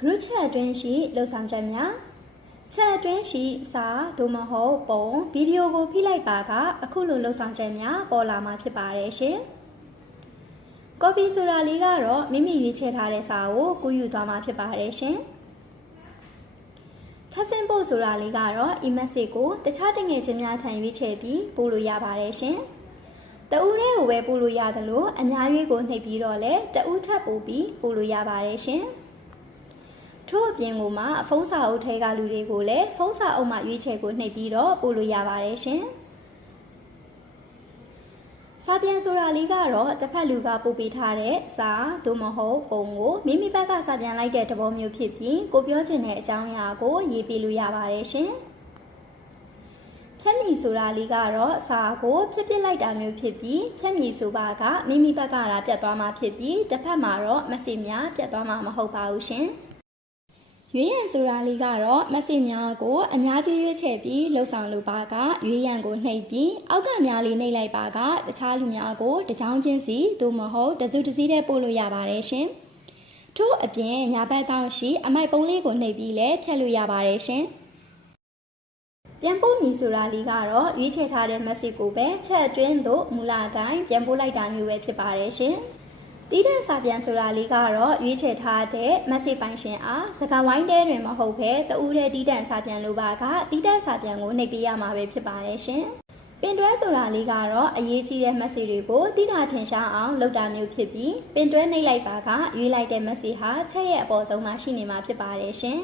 group chat အတွင်းရှိလှုပ်ဆောင်ချက်များ chat အတွင်းရှိစာသို့မဟုတ်ပုံဗီဒီယိုကိုဖိလိုက်ပါကအခုလိုလှုပ်ဆောင်ချက်များပေါ်လာမှာဖြစ်ပါတယ်ရှင် copy ဆိုတာလေးကတော့မိမိရွေးချယ်ထားတဲ့စာကိုကူးယူသွားမှာဖြစ်ပါတယ်ရှင် ထပ်ဆင့်ပို့ဆိုတာလေးကတော့ e-message ကိုတခြားတငယ်ချင်းများထံရွေးချယ်ပြီးပို့လို့ရပါတယ်ရှင် တဦးတည်းကိုပဲပို့လို့ရတယ်လို့အများရွေးကိုနှိပ်ပြီးတော့လဲတဦးထပ်ပို့ပြီးပို့လို့ရပါတယ်ရှင် ထို့အပြင်ကိုမှဖုန်းစာအုပ်ထဲကလူတွေကိုလည်းဖုန်းစာအုပ်မှာရွေးချယ်ကိုနှိပ်ပြီးတော့ပို့လို့ရပါတယ်ရှင် စာပြန်ဆိုတာလေးကတော့တစ်ဖက်လူကပို့ပေးထားတဲ့စာသို့မဟုတ်ပုံကိုမိမိဘက်ကစာပြန်လိုက်တဲ့သဘောမျိုးဖြစ်ပြီးကိုပြောချင်တဲ့အကြောင်းအရာကိုရေးပြလို့ရပါတယ်ရှင်ဖြတ်မြည်ဆိုတာလေးကတော့စာကိုဖြည့်လိုက်တာမျိုးဖြစ်ပြီးဖြတ်မြည်ဆိုပါကမိမိဘက်ကရာပြတ်သွားမှာဖြစ်ပြီးတစ်ဖက်မှာတော့ message များပြတ်သွားမှာမဟုတ်ပါဘူးရှင်ရွေးရန်ဆိုတာလေးကတော့ message များကိုအများကြီးရွေးချယ်ပြီးလှုပ်ဆောင်လိုပါကရွေးရန်ကိုနှိပ်ပြီးအောက်ကများလေးနှိပ်လိုက်ပါကတခြားလူများကိုတကြောင်းချင်းစီသို့မဟုတ်တစုတစည်းတည်းပို့လို့ရပါတယ်ရှင်ထို့အပြင်ညာဘက်ကောင်းရှိအမိုက်ပုံးလေးကိုနှိပ်ပြီးလည်းဖြတ်လို့ရပါတယ်ရှင်ပြန်ပို့မည်ဆိုတာလေးကတော့ရွေးချယ်ထားတဲ့ message ကိုပဲ chat အတွင်းသို့မူလအတိုင်းပြန်ပို့လိုက်တာမျိုးပဲဖြစ်ပါတယ်ရှင်တီးတဲ့စာပြန်ဆိုတာလေးကတော့ရွေးချယ်ထားတဲ့ message ပိုင်ရှင်အားစကားဝိုင်းတဲတွင်မဟုတ်ဘဲတဦးတည်းတီးတဲ့စာပြန်လိုပါကတီးတဲ့စာပြန်ကိုနှိပ်ပေးရမှာပဲဖြစ်ပါတယ်ရှင်ပင်တွဲဆိုတာလေးကတော့အရေးကြီးတဲ့ message တွေကိုတိတာထင်ရှားအောင်လုပ်တာမျိုးဖြစ်ပြီးပင်တွဲနှိပ်လိုက်ပါကရွေးလိုက်တဲ့ message ဟာချက်ရဲ့အပေါ်ဆုံးမှာရှိနေမှာဖြစ်ပါတယ်ရှင်